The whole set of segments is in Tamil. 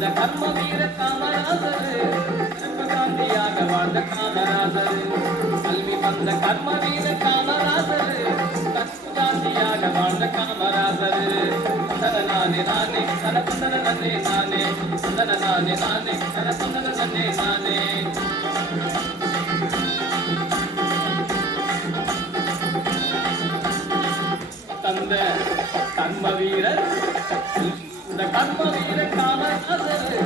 தந்த கர்ம வீர காமராசரு கருப்பு காந்தியாக வாழ்ந்த காமராசரு கல்வி தந்த கர்ம வீர காமராசரு கருப்பு காந்தியாக வாழ்ந்த காமராசரு நானே நானே தன சுந்தர நன்னே நானே சுந்தர நானே நானே தன சுந்தர நன்னே நானே தந்த கர்ம வீரர் இந்த கர்ம வீர காமராசரு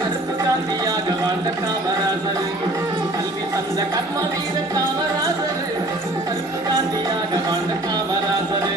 கருப்பு காந்தியாக வாழ்ந்த காமராசரு கல்வி தந்த கர்ம வீர காமராசரு கருப்பு காந்தியாக வாழ்ந்த காமராசரு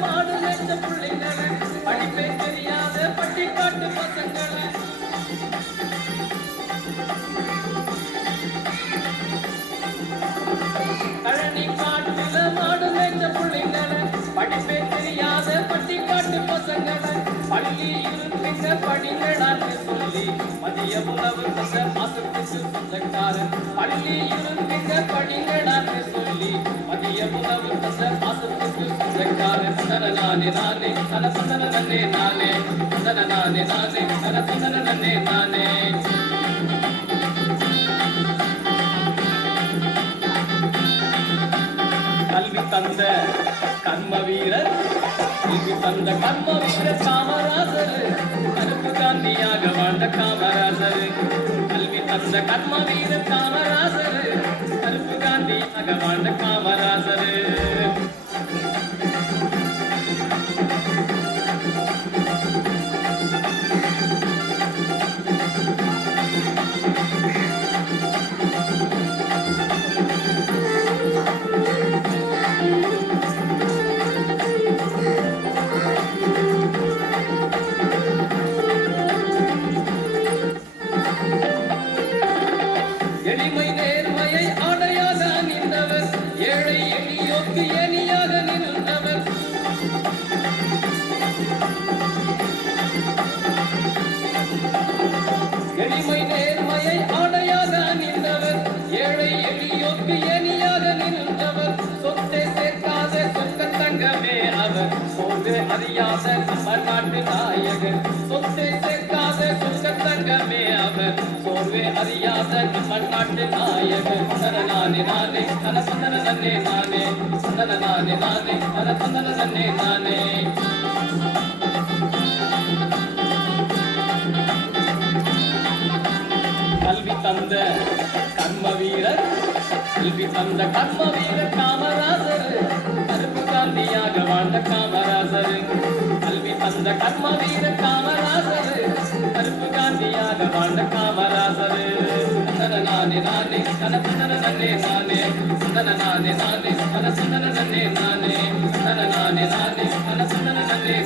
மாடு லட்ச பிள்ளைங்களை படிப்பே தெரியாத பட்டிக்காட்டு பசங்களை கழனி காட்டுல மாடு லட்ச பிள்ளைங்களை படிப்பே தெரியாத பட்டிக்காட்டு பசங்களை பள்ளி இருக்கின்ற படிங்களான்னு சொல்லி மதிய உணவு தந்த மாசத்துக்கு சொந்தக்காரன் பள்ளி இருக்கின்ற படிங்களான்னு சொல்லி மதிய உணவு தந்த மாசத்துக்கு சொந்தக்காரன் நானே நானே தன சுந்தர நன்னே நானே நானே நானே தன சுந்தர நன்னே நானே கல்வி தந்த கர்ம வீரர் கல்வி தந்த கர்ம வீரர் காமராசரு கருப்பு காந்தியாக வாழ்ந்த காமராசரு கல்வி தந்த கர்ம வீரர் காமராசரு கருப்பு காந்தியாக வாழ்ந்த காமராசரு எளிமை நேர்மையை ஆடையாக நின்றவர் ஏழை எளியோக்கு ஏனியாக நின்றவர் எளிமை நேர்மையை ஆடையாக நின்றவர் ஏழை எளியோக்கு ஏனியாக நின்றவர் சொத்தை சேர்க்காத சொந்த தங்கமே அவர் சோறு அறியாத நம்ம நாட்டு நாயகர் சொத்தை சேர்க்காத சொந்த தங்கமே அவர் சோர்வே அறியாத நம்ம நாட்டு நாயகர் நானே நானே தன சுந்தர நன்னே நானே நானே நானே தன சுந்தர நன்னே நானே கல்வி தந்த கர்ம வீரர் கல்வி தந்த கர்ம வீரர் காமராசரு கருப்பு காந்தியாக வாழ்ந்த காமராசரு கல்வி தந்த கர்ம வீரர் காமராசரு கருப்பு காந்தியாக வாழ்ந்த காமராசரு நானே நானே தன சுந்தர நன்னே நானே நானே நானே தன சுந்தர நன்னே நானே நானே நானே தன சுந்தர நன்னே